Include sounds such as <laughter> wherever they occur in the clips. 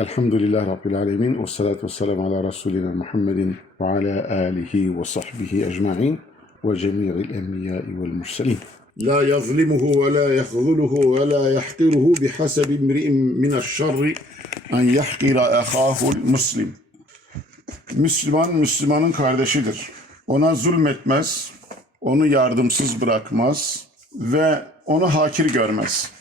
Elhamdülillah Rabbil Alemin ve salatu ve selamu ala Resulina Muhammedin ve ala alihi ve sahbihi ecma'in ve cemi'il enbiyai vel murselin. La yazlimuhu ve la yahzuluhu ve la yahqiruhu bihasebi imri'in mineşşerri en yahqira ahahul muslim. Müslüman, Müslümanın kardeşidir. Ona zulmetmez, onu yardımsız bırakmaz ve onu hakir görmez.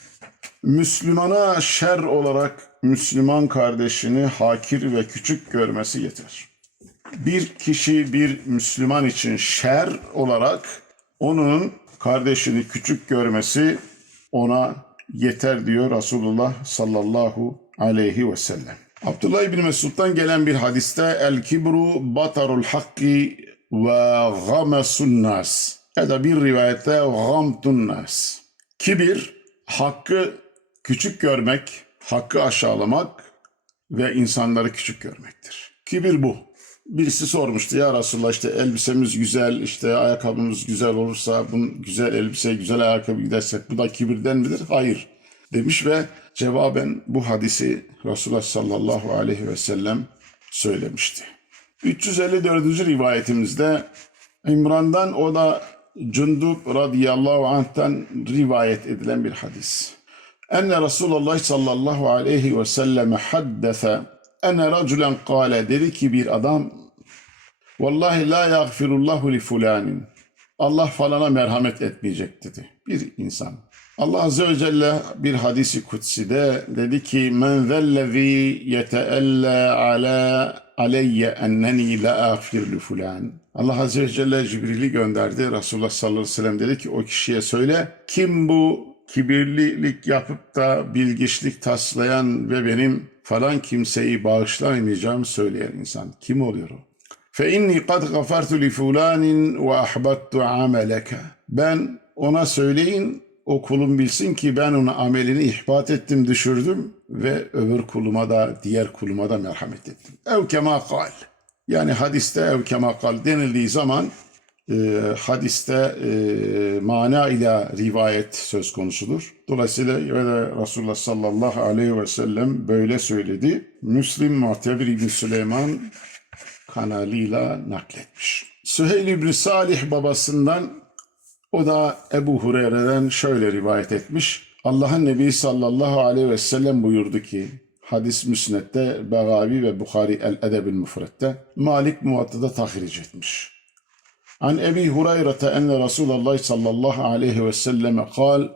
Müslümana şer olarak Müslüman kardeşini hakir ve küçük görmesi yeter. Bir kişi bir Müslüman için şer olarak onun kardeşini küçük görmesi ona yeter diyor Resulullah sallallahu aleyhi ve sellem. Abdullah İbni Mesud'dan gelen bir hadiste el kibru batarul hakki ve gamesun nas ya da bir rivayette gamtun nas. Kibir hakkı küçük görmek, hakkı aşağılamak ve insanları küçük görmektir. Kibir bu. Birisi sormuştu ya Resulallah işte elbisemiz güzel, işte ayakkabımız güzel olursa, bu güzel elbise, güzel ayakkabı gidersek bu da kibirden midir? Hayır demiş ve cevaben bu hadisi Resulullah sallallahu aleyhi ve sellem söylemişti. 354. rivayetimizde İmran'dan o da Cundub radıyallahu anh'tan rivayet edilen bir hadis. Enne Resulullah sallallahu aleyhi ve selleme haddese ene raculen kâle dedi ki bir adam Vallahi la yagfirullahu li fulanin. Allah falana merhamet etmeyecek dedi. Bir insan. Allah Azze ve Celle bir hadisi kutside dedi ki men zellezî yeteelle ala aleyye enneni la agfir li fulan. Allah Azze ve Celle Cibril'i gönderdi. Resulullah sallallahu aleyhi ve sellem dedi ki o kişiye söyle kim bu kibirlilik yapıp da bilgiçlik taslayan ve benim falan kimseyi bağışlamayacağım söyleyen insan kim oluyor o? Fe inni kad gafartu li fulanin ve ahbattu ameleke. Ben ona söyleyin o kulum bilsin ki ben ona amelini ihbat ettim, düşürdüm ve öbür kuluma da diğer kuluma da merhamet ettim. Ev kema kal. Yani hadiste ev kema kal denildiği zaman e, hadiste e, mana ile rivayet söz konusudur. Dolayısıyla de Resulullah sallallahu aleyhi ve sellem böyle söyledi. Müslim Mu'tebir İbn Süleyman kanalıyla nakletmiş. Süheyl İbni Salih babasından o da Ebu Hureyre'den şöyle rivayet etmiş. Allah'ın Nebi sallallahu aleyhi ve sellem buyurdu ki hadis müsnette Begavi ve Bukhari el-Edebil Müfret'te Malik Muvatta'da tahric etmiş. An Ebi Hureyre'te enne Resulullah sallallahu aleyhi ve selleme kal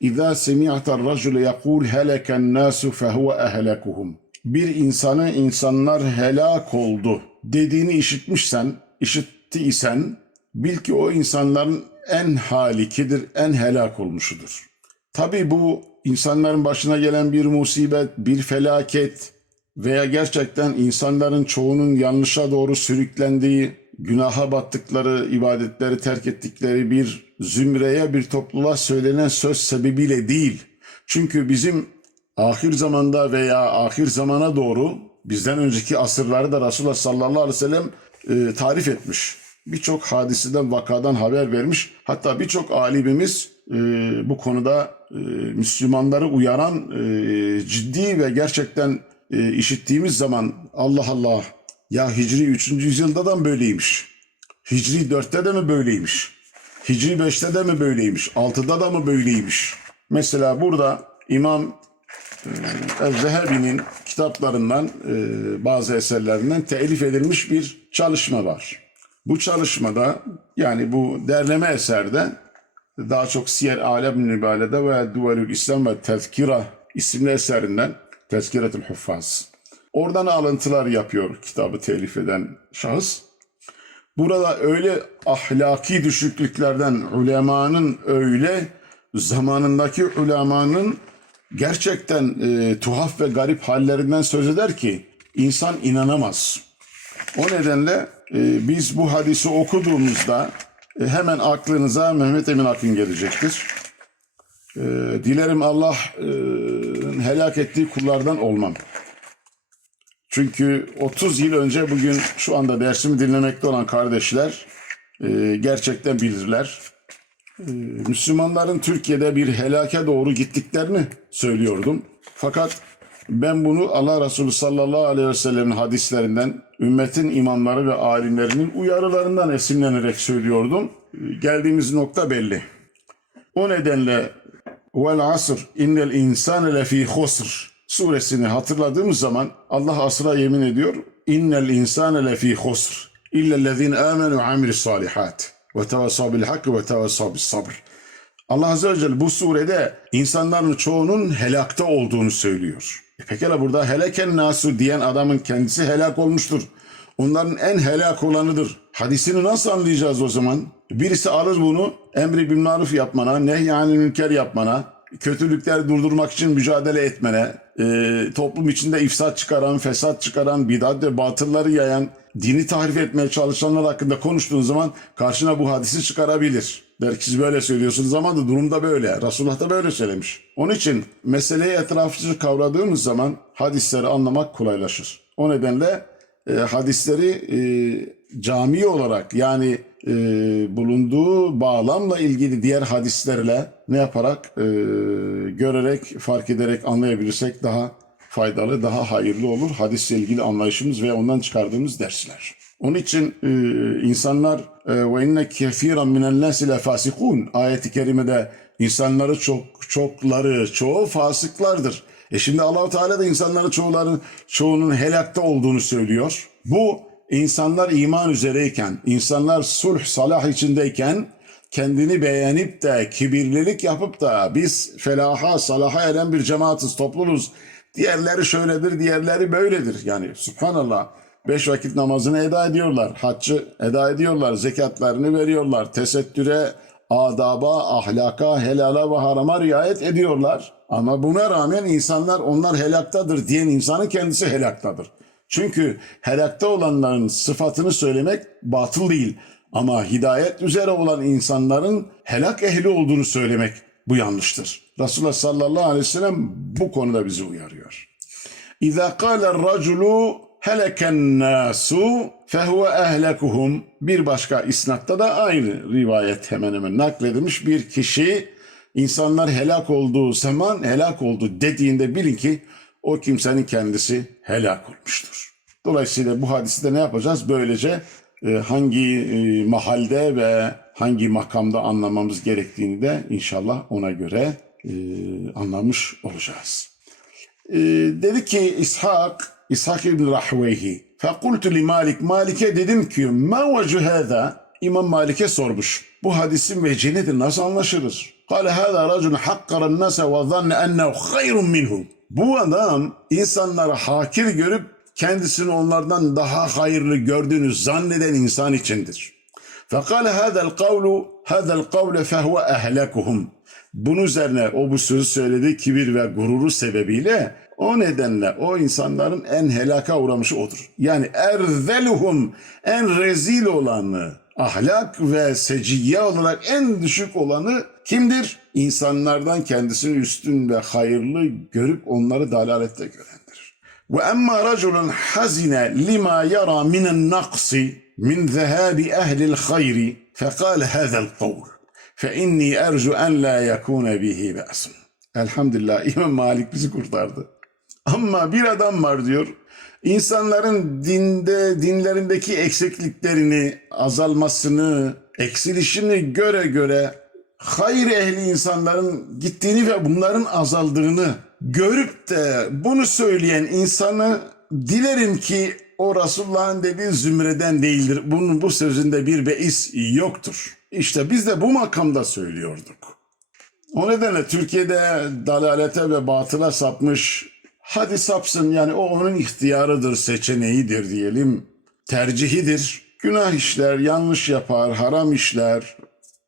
İzâ semi'atel racule yekûl heleken nâsu fehuve ehlekuhum. Bir insanı insanlar helak oldu dediğini işitmişsen, işittiysen bil ki o insanların en halikidir, en helak olmuşudur. Tabi bu insanların başına gelen bir musibet, bir felaket veya gerçekten insanların çoğunun yanlışa doğru sürüklendiği, günaha battıkları, ibadetleri terk ettikleri bir zümreye, bir topluluğa söylenen söz sebebiyle değil. Çünkü bizim ahir zamanda veya ahir zamana doğru bizden önceki asırları da Resulullah sallallahu aleyhi ve sellem e, tarif etmiş. Birçok hadiseden, vakadan haber vermiş. Hatta birçok alimimiz e, bu konuda e, Müslümanları uyaran e, ciddi ve gerçekten e, işittiğimiz zaman Allah Allah ya Hicri 3. yüzyılda da mı böyleymiş? Hicri 4'te de mi böyleymiş? Hicri 5'te de mi böyleymiş? 6'da da mı böyleymiş? Mesela burada İmam Zehebi'nin kitaplarından e, bazı eserlerinden telif edilmiş bir çalışma var. Bu çalışmada yani bu derleme eserde daha çok Siyer Alem Nübale'de ve Duvelül İslam ve Tezkira isimli eserinden Tezkiretül Huffaz. Oradan alıntılar yapıyor kitabı telif eden şahıs. Burada öyle ahlaki düşüklüklerden ulemanın öyle zamanındaki ulemanın gerçekten e, tuhaf ve garip hallerinden söz eder ki insan inanamaz. O nedenle e, biz bu hadisi okuduğumuzda e, hemen aklınıza Mehmet Emin Akın gelecektir. E, dilerim Allah e, helak ettiği kullardan olmam. Çünkü 30 yıl önce bugün şu anda dersimi dinlemekte olan kardeşler e, gerçekten bilirler. E, Müslümanların Türkiye'de bir helake doğru gittiklerini söylüyordum. Fakat ben bunu Allah Resulü sallallahu aleyhi ve sellemin hadislerinden, ümmetin imamları ve alimlerinin uyarılarından esinlenerek söylüyordum. Geldiğimiz nokta belli. O nedenle vel asr innel insane lefî husr suresini hatırladığımız zaman Allah asra yemin ediyor. İnnel insane lefî husr illellezîne âmenû ve amilis salihat ve tevasav bil hakkı ve tevasav bis sabr. Allah Azze ve Celle bu surede insanların çoğunun helakta olduğunu söylüyor. E pekala burada heleken nasu diyen adamın kendisi helak olmuştur. Onların en helak olanıdır. Hadisini nasıl anlayacağız o zaman? Birisi alır bunu emri bil maruf yapmana, nehyanil münker yapmana, kötülükleri durdurmak için mücadele etmene, e, toplum içinde ifsat çıkaran, fesat çıkaran, bidat ve batılları yayan, dini tahrif etmeye çalışanlar hakkında konuştuğun zaman karşına bu hadisi çıkarabilir. Der ki siz böyle söylüyorsunuz ama da durumda böyle. Resulullah da böyle söylemiş. Onun için meseleyi etraflıca kavradığımız zaman hadisleri anlamak kolaylaşır. O nedenle e, hadisleri e, cami olarak yani e, bulunduğu bağlamla ilgili diğer hadislerle ne yaparak e, görerek, fark ederek anlayabilirsek daha faydalı, daha hayırlı olur. Hadisle ilgili anlayışımız ve ondan çıkardığımız dersler. Onun için e, insanlar ve inne kefiran minen nasi le fasikun ayeti kerimede insanları çok çokları çoğu fasıklardır. E şimdi Allahu Teala da insanların çoğuların çoğunun helakta olduğunu söylüyor. Bu insanlar iman üzereyken, insanlar sulh salah içindeyken kendini beğenip de kibirlilik yapıp da biz felaha salaha eren bir cemaatiz, topluluğuz. Diğerleri şöyledir, diğerleri böyledir. Yani subhanallah beş vakit namazını eda ediyorlar, haccı eda ediyorlar, zekatlarını veriyorlar, tesettüre, adaba, ahlaka, helala ve harama riayet ediyorlar. Ama buna rağmen insanlar onlar helaktadır diyen insanın kendisi helaktadır. Çünkü helakta olanların sıfatını söylemek batıl değil. Ama hidayet üzere olan insanların helak ehli olduğunu söylemek bu yanlıştır. Resulullah sallallahu aleyhi ve sellem bu konuda bizi uyarıyor. İza kâle raculu heleken nasu fehuve ehlekuhum. Bir başka isnatta da aynı rivayet hemen hemen nakledilmiş. Bir kişi insanlar helak olduğu zaman helak oldu dediğinde bilin ki o kimsenin kendisi helak olmuştur. Dolayısıyla bu hadisi de ne yapacağız? Böylece e, hangi e, mahalde ve hangi makamda anlamamız gerektiğini de inşallah ona göre e, anlamış olacağız. Dedi ki İshak, İshak ibn Rahveyhi. Fekultu li Malik, Malik'e dedim ki ma vecu hâzâ? İmam Malik'e sormuş. Bu hadisin vecihi nedir? Nasıl anlaşılır? Kale hâzâ racun hakkaran nase ve zanne ennehu hayrun. Bu adam insanları hakir görüp kendisini onlardan daha hayırlı gördüğünü zanneden insan içindir. Fekale hâzel kavlu hâzel kavle fehve ehlekuhum. Bunun üzerine o bu sözü söyledi kibir ve gururu sebebiyle o nedenle o insanların en helaka uğramışı odur. Yani erzeluhum en rezil olanı, ahlak ve seciyye olarak en düşük olanı kimdir? İnsanlardan kendisini üstün ve hayırlı görüp onları dalalette görendir. Ve emma raculun hazine lima yara minen naqsi min zehabi ehlil hayri fekal hazel kavl. Fe inni ercu en la yekune bihi be'sun. Elhamdülillah <laughs> İmam Malik bizi kurtardı. Ama bir adam var diyor. İnsanların dinde, dinlerindeki eksikliklerini, azalmasını, eksilişini göre göre hayır ehli insanların gittiğini ve bunların azaldığını görüp de bunu söyleyen insanı dilerim ki o Resulullah'ın dediği zümreden değildir. Bunun bu sözünde bir beis yoktur. İşte biz de bu makamda söylüyorduk. O nedenle Türkiye'de dalalete ve batıla sapmış hadi sapsın yani o onun ihtiyarıdır, seçeneğidir diyelim, tercihidir. Günah işler, yanlış yapar, haram işler,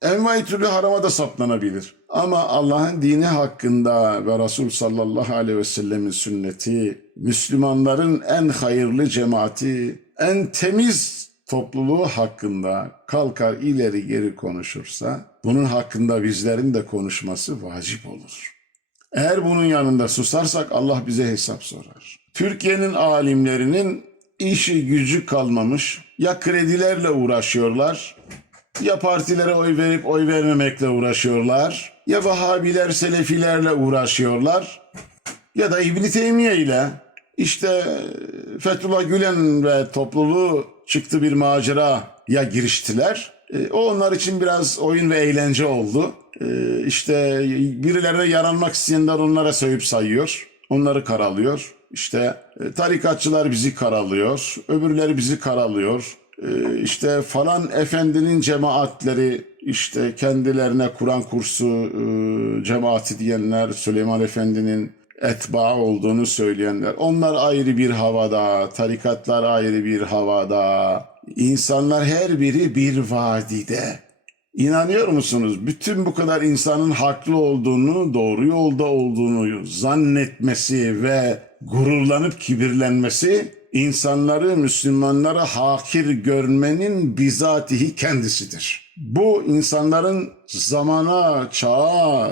envai türlü harama da saplanabilir. Ama Allah'ın dini hakkında ve Resul sallallahu aleyhi ve sellemin sünneti, Müslümanların en hayırlı cemaati, en temiz topluluğu hakkında kalkar ileri geri konuşursa, bunun hakkında bizlerin de konuşması vacip olur. Eğer bunun yanında susarsak Allah bize hesap sorar. Türkiye'nin alimlerinin işi gücü kalmamış. Ya kredilerle uğraşıyorlar, ya partilere oy verip oy vermemekle uğraşıyorlar, ya Vahabiler, Selefilerle uğraşıyorlar. Ya da İbn Teymiye ile işte Fethullah Gülen ve topluluğu çıktı bir maceraya giriştiler. E, O onlar için biraz oyun ve eğlence oldu. E, İşte birilerine yaranmak isteyenler onlara sövüp sayıyor. Onları karalıyor. İşte e, tarikatçılar bizi karalıyor. Öbürleri bizi karalıyor. E, İşte falan efendinin cemaatleri işte kendilerine Kur'an kursu e, cemaati diyenler Süleyman Efendi'nin etba olduğunu söyleyenler. Onlar ayrı bir havada, tarikatlar ayrı bir havada. İnsanlar her biri bir vadide. İnanıyor musunuz? Bütün bu kadar insanın haklı olduğunu, doğru yolda olduğunu zannetmesi ve gururlanıp kibirlenmesi insanları, Müslümanlara hakir görmenin bizatihi kendisidir. Bu insanların zamana, çağa,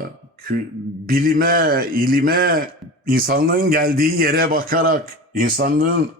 bilime, ilime, insanlığın geldiği yere bakarak, insanlığın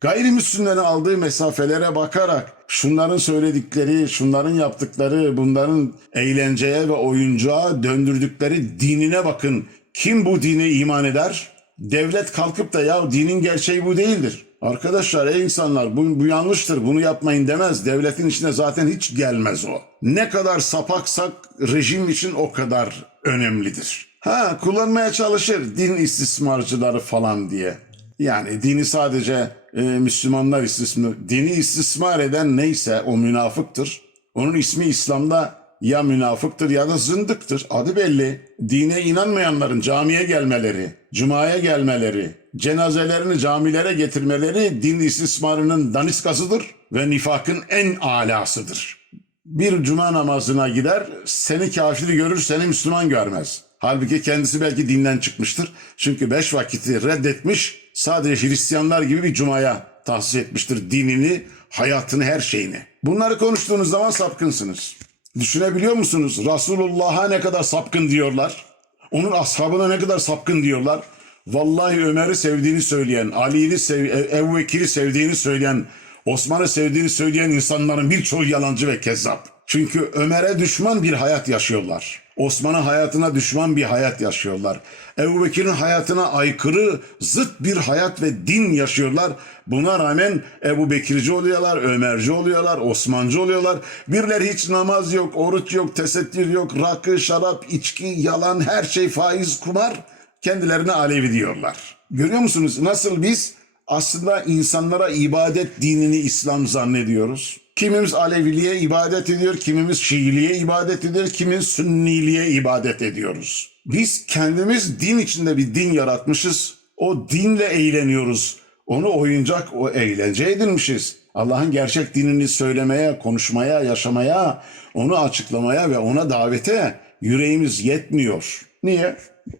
gayrimüslimlerin aldığı mesafelere bakarak şunların söyledikleri, şunların yaptıkları, bunların eğlenceye ve oyuncağa döndürdükleri dinine bakın. Kim bu dine iman eder? Devlet kalkıp da ya dinin gerçeği bu değildir. Arkadaşlar ey insanlar bu, bu yanlıştır bunu yapmayın demez. Devletin içine zaten hiç gelmez o. Ne kadar sapaksak rejim için o kadar önemlidir. Ha kullanmaya çalışır din istismarcıları falan diye. Yani dini sadece e, Müslümanlar istismar, dini istismar eden neyse o münafıktır. Onun ismi İslam'da ya münafıktır ya da zındıktır. Adı belli. Dine inanmayanların camiye gelmeleri, cumaya gelmeleri, cenazelerini camilere getirmeleri din istismarının daniskasıdır ve nifakın en alasıdır. Bir cuma namazına gider, seni kafiri görür, seni Müslüman görmez. Halbuki kendisi belki dinden çıkmıştır. Çünkü beş vakiti reddetmiş, sadece Hristiyanlar gibi bir cumaya tahsis etmiştir dinini, hayatını, her şeyini. Bunları konuştuğunuz zaman sapkınsınız. Düşünebiliyor musunuz? Resulullah'a ne kadar sapkın diyorlar. Onun ashabına ne kadar sapkın diyorlar. Vallahi Ömer'i sevdiğini söyleyen, Ali'yi sev Ebu Bekir'i sevdiğini söyleyen, Osman'ı sevdiğini söyleyen insanların birçoğu yalancı ve kezzap. Çünkü Ömer'e düşman bir hayat yaşıyorlar. Osman'ın hayatına düşman bir hayat yaşıyorlar. Ebu Bekir'in hayatına aykırı, zıt bir hayat ve din yaşıyorlar. Buna rağmen Ebu Bekirci oluyorlar, Ömerci oluyorlar, Osmancı oluyorlar. Birileri hiç namaz yok, oruç yok, tesettür yok, rakı, şarap, içki, yalan, her şey faiz, kumar. Kendilerine Alevi diyorlar. Görüyor musunuz nasıl biz aslında insanlara ibadet dinini İslam zannediyoruz. Kimimiz Aleviliğe ibadet ediyor, kimimiz Şiiliğe ibadet ediyor, kimimiz Sünniliğe ibadet ediyoruz. Biz kendimiz din içinde bir din yaratmışız. O dinle eğleniyoruz. Onu oyuncak, o eğlence edinmişiz. Allah'ın gerçek dinini söylemeye, konuşmaya, yaşamaya, onu açıklamaya ve ona davete yüreğimiz yetmiyor. Niye?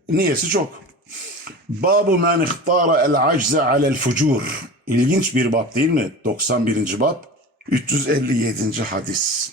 Niyesi çok. Babu men ihtara el acze alel fucur. İlginç bir bab değil mi? 91. bab. 357. hadis.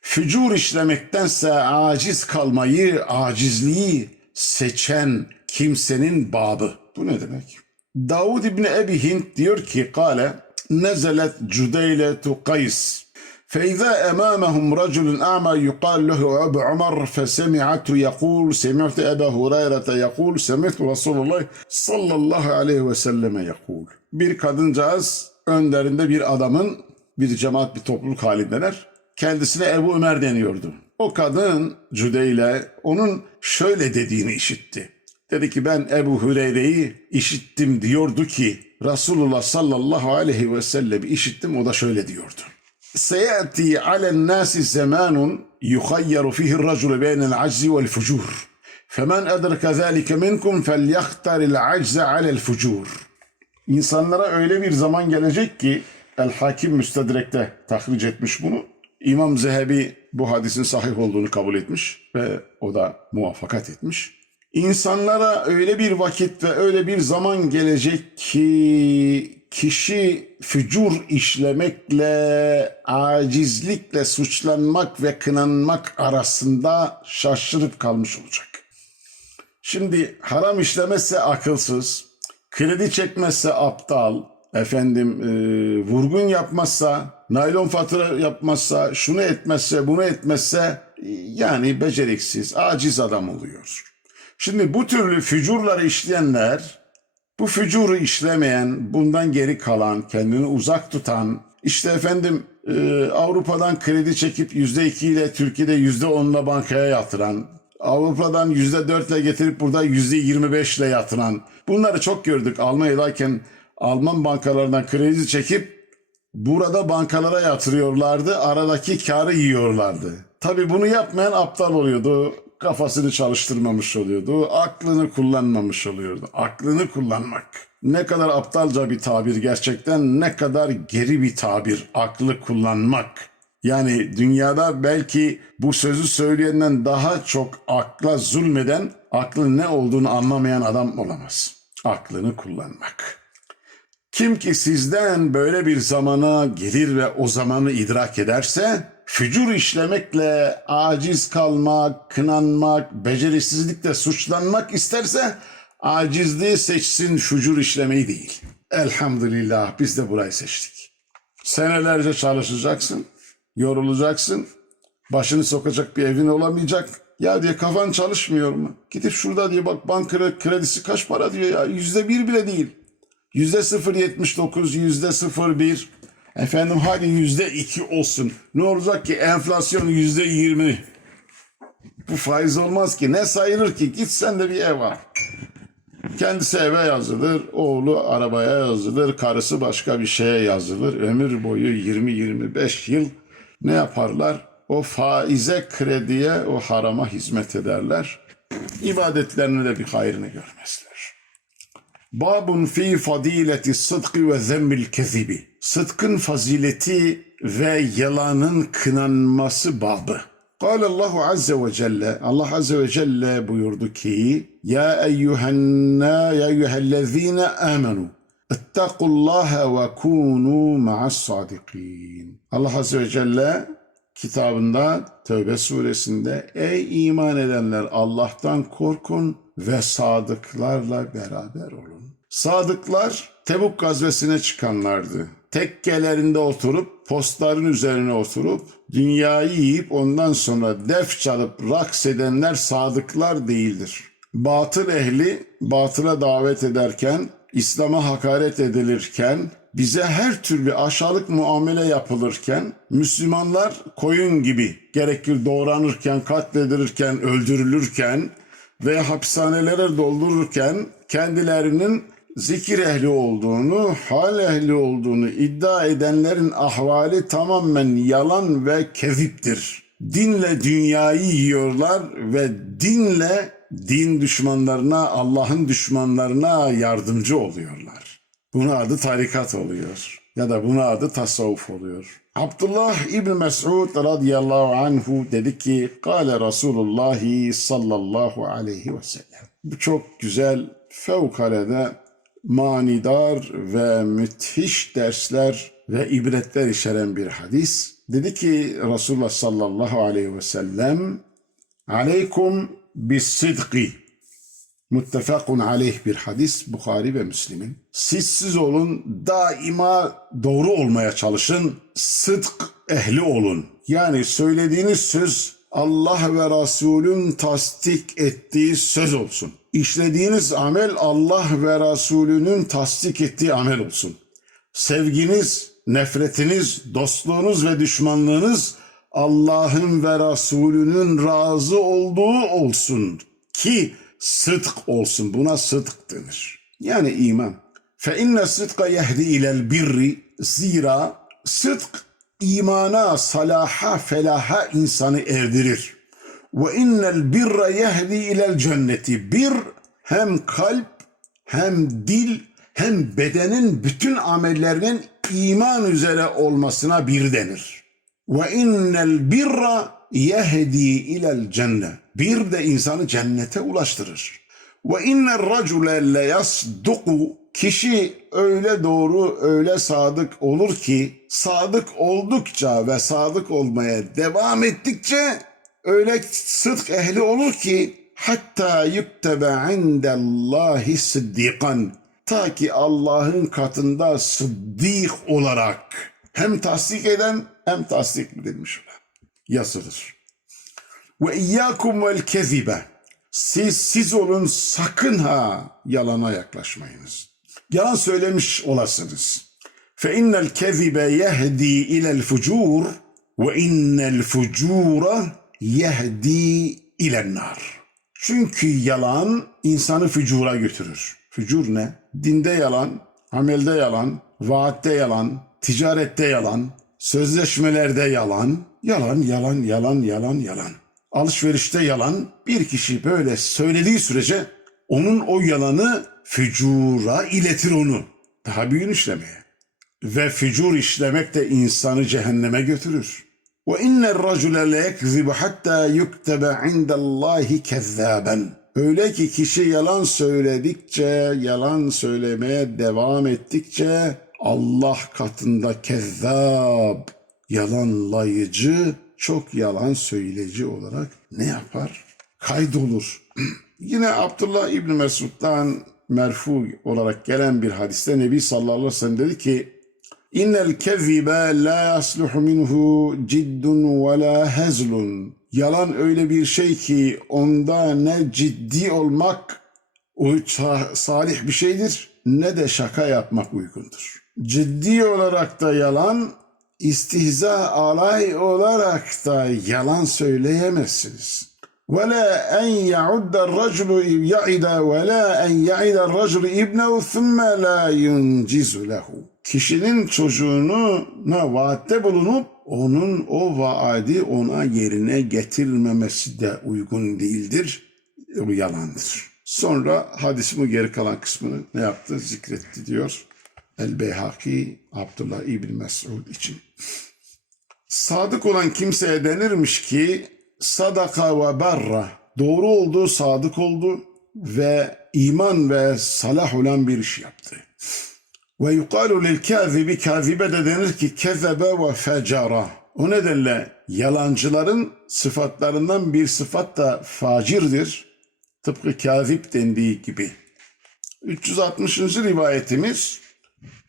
Fücur işlemektense aciz kalmayı, acizliği seçen kimsenin babı. Bu ne demek? Davud İbni Ebi Hint diyor ki, kale, nezelet cüdeyletu kays. فإذا أمامهم رجل أعمى يقال له أبو عمر فسمعته يقول سمعت أبا هريرة يقول سمعت رسول الله صلى الله عليه وسلم يقول Bir kadıncağız önlerinde bir adamın bir cemaat, bir topluluk halindeler. Kendisine Ebu Ömer deniyordu. O kadın Cüdeyle onun şöyle dediğini işitti. Dedi ki ben Ebu Hüreyre'yi işittim diyordu ki Resulullah sallallahu aleyhi ve sellem işittim o da şöyle diyordu. Seyati alen nasi zamanun yuhayyaru fihi raculu beynel aczi vel fucur. Femen edrake zalike minkum felyahtaril acze alel fucur. İnsanlara öyle bir zaman gelecek ki El Hakim Müstedrek'te tahric etmiş bunu. İmam Zehebi bu hadisin sahih olduğunu kabul etmiş ve o da muvaffakat etmiş. İnsanlara öyle bir vakit ve öyle bir zaman gelecek ki kişi fücur işlemekle, acizlikle suçlanmak ve kınanmak arasında şaşırıp kalmış olacak. Şimdi haram işlemezse akılsız, kredi çekmezse aptal, efendim e, vurgun yapmazsa, naylon fatura yapmazsa, şunu etmezse, bunu etmezse e, yani beceriksiz, aciz adam oluyor. Şimdi bu türlü fücurları işleyenler, bu fücuru işlemeyen, bundan geri kalan, kendini uzak tutan, işte efendim e, Avrupa'dan kredi çekip yüzde iki ile Türkiye'de yüzde onla bankaya yatıran, Avrupa'dan yüzde dörtle getirip burada yüzde yirmi beşle yatıran, bunları çok gördük Almanya'dayken Alman bankalarından kredi çekip burada bankalara yatırıyorlardı, aradaki karı yiyorlardı. Tabii bunu yapmayan aptal oluyordu, kafasını çalıştırmamış oluyordu, aklını kullanmamış oluyordu. Aklını kullanmak. Ne kadar aptalca bir tabir gerçekten, ne kadar geri bir tabir, aklı kullanmak. Yani dünyada belki bu sözü söyleyenden daha çok akla zulmeden, aklın ne olduğunu anlamayan adam olamaz. Aklını kullanmak. Kim ki sizden böyle bir zamana gelir ve o zamanı idrak ederse, fücur işlemekle aciz kalmak, kınanmak, becerisizlikle suçlanmak isterse, acizliği seçsin fücur işlemeyi değil. Elhamdülillah biz de burayı seçtik. Senelerce çalışacaksın, yorulacaksın, başını sokacak bir evin olamayacak. Ya diye kafan çalışmıyor mu? Gidip şurada diye bak banka kredisi kaç para diyor ya. Yüzde bir bile değil. Yüzde 0.79, yüzde 0.1. Efendim hadi yüzde 2 olsun. Ne olacak ki enflasyon yüzde 20. Bu faiz olmaz ki. Ne sayılır ki? Git sen de bir ev al. Kendisi eve yazılır, oğlu arabaya yazılır, karısı başka bir şeye yazılır. Ömür boyu 20-25 yıl ne yaparlar? O faize, krediye, o harama hizmet ederler. İbadetlerine de bir hayrını görmezler. Babun fi fadileti sıdkı ve zemmil kezibi. Sıdkın fazileti ve yalanın kınanması babı. قال الله عز وجل Allah azze ve celle buyurdu ki Ya eyyühenna ya eyyühellezine amenu ittakullaha ve kunu ma'as sadikin. Allah azze ve celle kitabında Tevbe suresinde ey iman edenler Allah'tan korkun ve sadıklarla beraber olun. Sadıklar Tebuk gazvesine çıkanlardı. Tekkelerinde oturup, postların üzerine oturup, dünyayı yiyip ondan sonra def çalıp raks edenler sadıklar değildir. Batıl ehli batıla davet ederken, İslam'a hakaret edilirken, bize her türlü aşağılık muamele yapılırken, Müslümanlar koyun gibi gerekir doğranırken, katledilirken, öldürülürken ve hapishanelere doldururken kendilerinin zikir ehli olduğunu, hal ehli olduğunu iddia edenlerin ahvali tamamen yalan ve keziptir. Dinle dünyayı yiyorlar ve dinle din düşmanlarına, Allah'ın düşmanlarına yardımcı oluyorlar. Buna adı tarikat oluyor ya da buna adı tasavvuf oluyor. Abdullah İbn Mes'ud radıyallahu anhu dedi ki Kale Resulullah sallallahu aleyhi ve sellem. Bu çok güzel, fevkalade manidar ve müthiş dersler ve ibretler içeren bir hadis. Dedi ki Resulullah sallallahu aleyhi ve sellem Aleykum bis sidqi muttefakun aleyh bir hadis Bukhari ve Müslim'in. Siz siz olun daima doğru olmaya çalışın. Sıdk ehli olun. Yani söylediğiniz söz Allah ve Resulün tasdik ettiği söz olsun. İşlediğiniz amel Allah ve Resulünün tasdik ettiği amel olsun. Sevginiz, nefretiniz, dostluğunuz ve düşmanlığınız Allah'ın ve Resulünün razı olduğu olsun ki sıdk olsun. Buna sıdk denir. Yani iman. Fe inne sıdka yehdi ilel birri zira sıdk imana, salaha, felaha insanı erdirir. Ve innel birra yehdi ilel cenneti. Bir hem kalp hem dil hem bedenin bütün amellerinin iman üzere olmasına bir denir. Ve innel birra yehdi ilel cennet. Bir de insanı cennete ulaştırır. Ve inner racule le yasduku kişi öyle doğru öyle sadık olur ki sadık oldukça ve sadık olmaya devam ettikçe öyle sıdk ehli olur ki hatta yüktebe indellahi sıddikan ta ki Allah'ın katında sıddik olarak hem tasdik eden hem tasdik edilmiş olan yazılır. Ve iyyakum vel kezibe. Siz siz olun sakın ha yalana yaklaşmayınız. Yalan söylemiş olasınız. Fe innel kezibe yehdi ilel fucur ve innel fucura yehdi ilen nar. Çünkü yalan insanı fücura götürür. Fücur ne? Dinde yalan, amelde yalan, vaatte yalan, ticarette yalan, sözleşmelerde yalan, yalan, yalan, yalan, yalan, yalan. Alışverişte yalan, bir kişi böyle söylediği sürece onun o yalanı fücura iletir onu. Daha büyüğünü işlemeye. Ve fücur işlemek de insanı cehenneme götürür. İnner racule le yekzibu hatta yuktebe indallahi kezzaben. Öyle ki kişi yalan söyledikçe, yalan söylemeye devam ettikçe Allah katında kezzab, yalanlayıcı, çok yalan söyleci olarak ne yapar? Kaydolur. <clears throat> Yine Abdullah İbni Mesud'dan merfu olarak gelen bir hadiste Nebi sallallahu aleyhi ve sellem dedi ki İnnel kezibe la yasluhu minhu ciddun ve la hezlun. Yalan öyle bir şey ki onda ne ciddi olmak o sa- salih bir şeydir ne de şaka yapmak uygundur. Ciddi olarak da yalan, istihza alay olarak da yalan söyleyemezsiniz. ولا أن يعد الرجل يعد ولا أن يعد الرجل ابنه ثم لا ينجز له. Kişinin çocuğunu na vaatte bulunup onun o vaadi ona yerine getirmemesi de uygun değildir. Bu yalandır. Sonra hadisin geri kalan kısmını ne yaptı? Zikretti diyor. El-Beyhaki Abdullah İbni Mes'ud için. Sadık olan kimseye denirmiş ki sadaka ve berra doğru oldu, sadık oldu ve iman ve salah olan bir iş yaptı. Ve yukalu lil kazibi kazibe de denir ki kezebe ve fecara. O nedenle yalancıların sıfatlarından bir sıfat da facirdir. Tıpkı kazip dendiği gibi. 360. rivayetimiz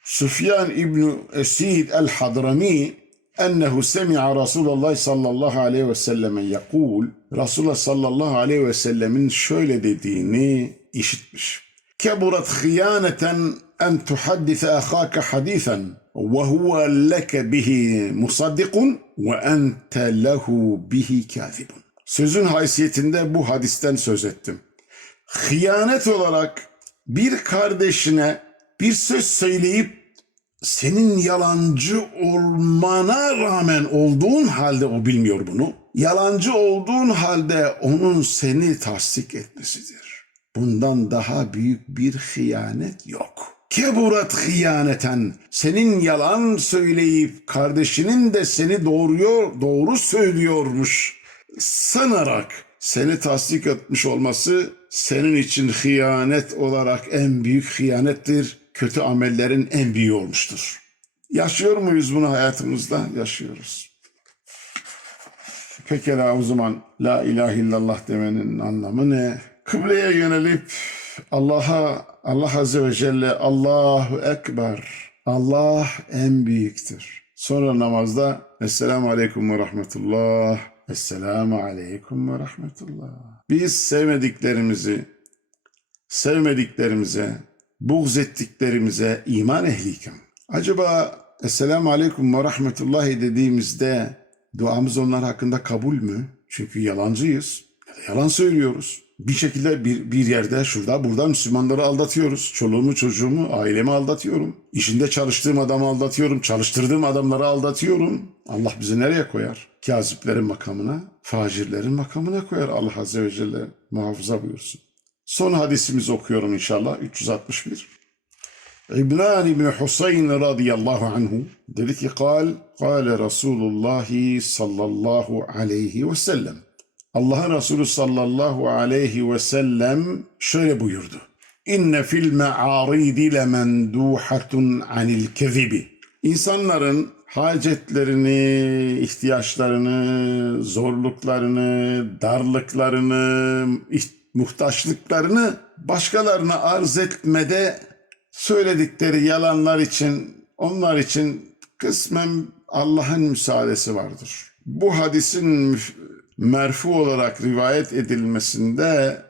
Süfyan İbni Esid el-Hadrami ennehu semi'a Resulullah sallallahu aleyhi ve selleme yakul Resulullah sallallahu aleyhi ve sellemin şöyle dediğini işitmiş. Keburat hıyaneten ahaka hadisen ve huve leke bihi musaddikun ve ente lehu bihi kazibun. Sözün haysiyetinde bu hadisten söz ettim. Hıyanet olarak bir kardeşine bir söz söyleyip senin yalancı olmana rağmen olduğun halde o bilmiyor bunu. Yalancı olduğun halde onun seni tasdik etmesidir. Bundan daha büyük bir hıyanet yok. Keburat hıyaneten senin yalan söyleyip kardeşinin de seni doğruyor, doğru söylüyormuş sanarak seni tasdik etmiş olması senin için hıyanet olarak en büyük hıyanettir kötü amellerin en büyüğü olmuştur. Yaşıyor muyuz bunu hayatımızda? Yaşıyoruz. Pekala o zaman La ilahe illallah demenin anlamı ne? Kıbleye yönelip Allah'a, Allah Azze ve Celle Allahu Ekber, Allah en büyüktür. Sonra namazda Esselamu Aleyküm ve Rahmetullah, Esselamu Aleyküm ve Rahmetullah. Biz sevmediklerimizi, sevmediklerimize, buğz ettiklerimize iman ehliyken acaba Esselamu Aleyküm ve Rahmetullahi dediğimizde duamız onlar hakkında kabul mü? Çünkü yalancıyız. Ya da yalan söylüyoruz. Bir şekilde bir, bir yerde şurada burada Müslümanları aldatıyoruz. Çoluğumu çocuğumu ailemi aldatıyorum. İşinde çalıştığım adamı aldatıyorum. Çalıştırdığım adamları aldatıyorum. Allah bizi nereye koyar? Kaziplerin makamına, facirlerin makamına koyar. Allah Azze ve Celle muhafaza buyursun. Son hadisimizi okuyorum inşallah 361. İbnan İbni Husayn radıyallahu anhu dedi ki kal, kale Resulullah sallallahu aleyhi ve sellem. Allah'ın Resulü sallallahu aleyhi ve sellem şöyle buyurdu. İnne fil me'aridi lemenduhatun anil kezibi. İnsanların hacetlerini, ihtiyaçlarını, zorluklarını, darlıklarını, muhtaçlıklarını başkalarına arz etmede söyledikleri yalanlar için, onlar için kısmen Allah'ın müsaadesi vardır. Bu hadisin merfu olarak rivayet edilmesinde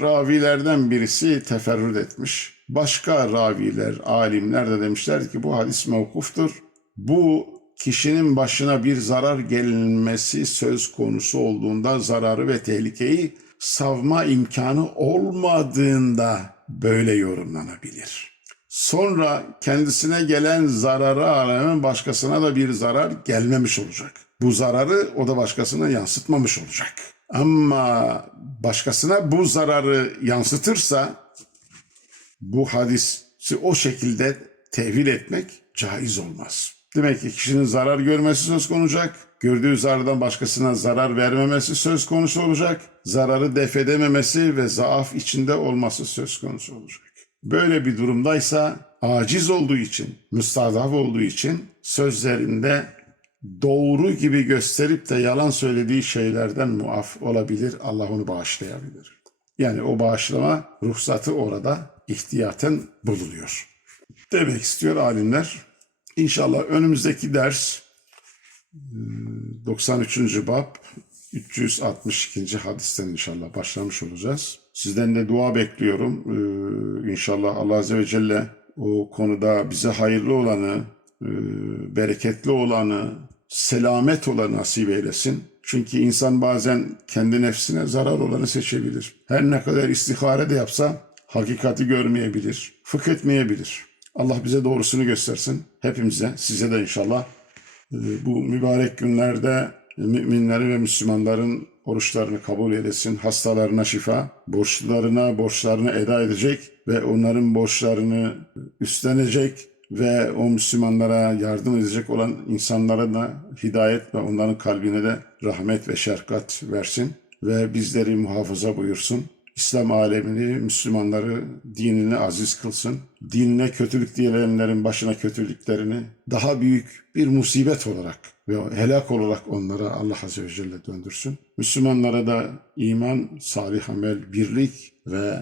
ravilerden birisi teferrüt etmiş. Başka raviler, alimler de demişler ki bu hadis mevkuftur. Bu kişinin başına bir zarar gelmesi söz konusu olduğunda zararı ve tehlikeyi savma imkanı olmadığında böyle yorumlanabilir. Sonra kendisine gelen zarara rağmen başkasına da bir zarar gelmemiş olacak. Bu zararı o da başkasına yansıtmamış olacak. Ama başkasına bu zararı yansıtırsa bu hadisi o şekilde tevil etmek caiz olmaz. Demek ki kişinin zarar görmesi söz konusu olacak. Gördüğü zarardan başkasına zarar vermemesi söz konusu olacak. Zararı def edememesi ve zaaf içinde olması söz konusu olacak. Böyle bir durumdaysa aciz olduğu için, müstadaf olduğu için sözlerinde doğru gibi gösterip de yalan söylediği şeylerden muaf olabilir. Allah onu bağışlayabilir. Yani o bağışlama ruhsatı orada ihtiyaten bulunuyor. Demek istiyor alimler. İnşallah önümüzdeki ders e, 93. bab 362. hadisten inşallah başlamış olacağız. Sizden de dua bekliyorum. Ee, İnşallah Allah Azze ve Celle o konuda bize hayırlı olanı, bereketli olanı, selamet olanı nasip eylesin. Çünkü insan bazen kendi nefsine zarar olanı seçebilir. Her ne kadar istihare de yapsa hakikati görmeyebilir, fıkh etmeyebilir. Allah bize doğrusunu göstersin. Hepimize, size de inşallah e, bu mübarek günlerde müminleri ve Müslümanların oruçlarını kabul eylesin, hastalarına şifa, borçlularına borçlarını eda edecek ve onların borçlarını üstlenecek ve o Müslümanlara yardım edecek olan insanlara da hidayet ve onların kalbine de rahmet ve şefkat versin ve bizleri muhafaza buyursun. İslam alemini, Müslümanları dinini aziz kılsın. Dinine kötülük diyenlerin başına kötülüklerini daha büyük bir musibet olarak ve helak olarak onlara Allah Azze ve Celle döndürsün. Müslümanlara da iman, salih amel, birlik ve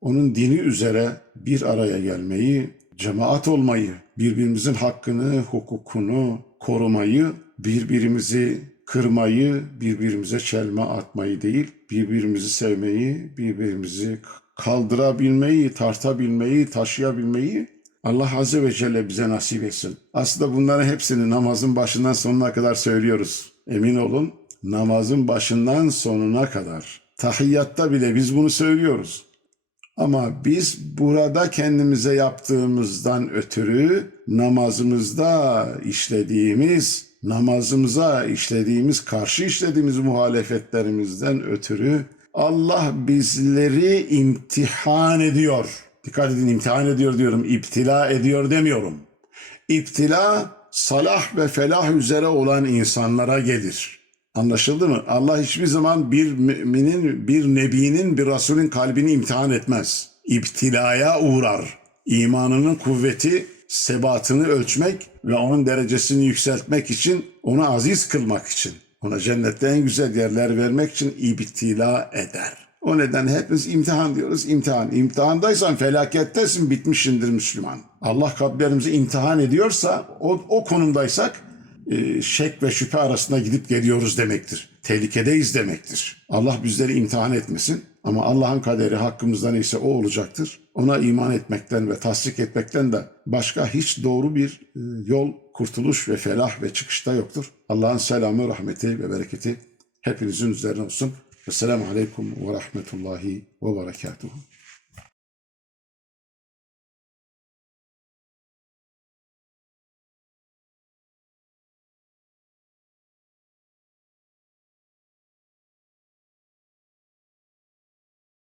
onun dini üzere bir araya gelmeyi, cemaat olmayı, birbirimizin hakkını, hukukunu korumayı, birbirimizi kırmayı, birbirimize çelme atmayı değil, birbirimizi sevmeyi, birbirimizi kaldırabilmeyi, tartabilmeyi, taşıyabilmeyi Allah Azze ve Celle bize nasip etsin. Aslında bunların hepsini namazın başından sonuna kadar söylüyoruz. Emin olun namazın başından sonuna kadar. Tahiyyatta bile biz bunu söylüyoruz. Ama biz burada kendimize yaptığımızdan ötürü namazımızda işlediğimiz, namazımıza işlediğimiz, karşı işlediğimiz muhalefetlerimizden ötürü Allah bizleri imtihan ediyor. Dikkat edin imtihan ediyor diyorum, iptila ediyor demiyorum. İptila salah ve felah üzere olan insanlara gelir. Anlaşıldı mı? Allah hiçbir zaman bir müminin, bir nebinin, bir Resulün kalbini imtihan etmez. İptilaya uğrar. İmanının kuvveti, sebatını ölçmek ve onun derecesini yükseltmek için, onu aziz kılmak için, ona cennette en güzel yerler vermek için ibtila eder. O neden hepimiz imtihan diyoruz. İmtihan. İmtihandaysan felakettesin bitmişindir Müslüman. Allah kalplerimizi imtihan ediyorsa o, o konumdaysak e, şek ve şüphe arasında gidip geliyoruz demektir. Tehlikedeyiz demektir. Allah bizleri imtihan etmesin ama Allah'ın kaderi hakkımızda neyse o olacaktır. Ona iman etmekten ve tasdik etmekten de başka hiç doğru bir e, yol, kurtuluş ve felah ve çıkışta yoktur. Allah'ın selamı, rahmeti ve bereketi hepinizin üzerine olsun. Esselamu Aleyküm ve Rahmetullahi ve Berekatuhu.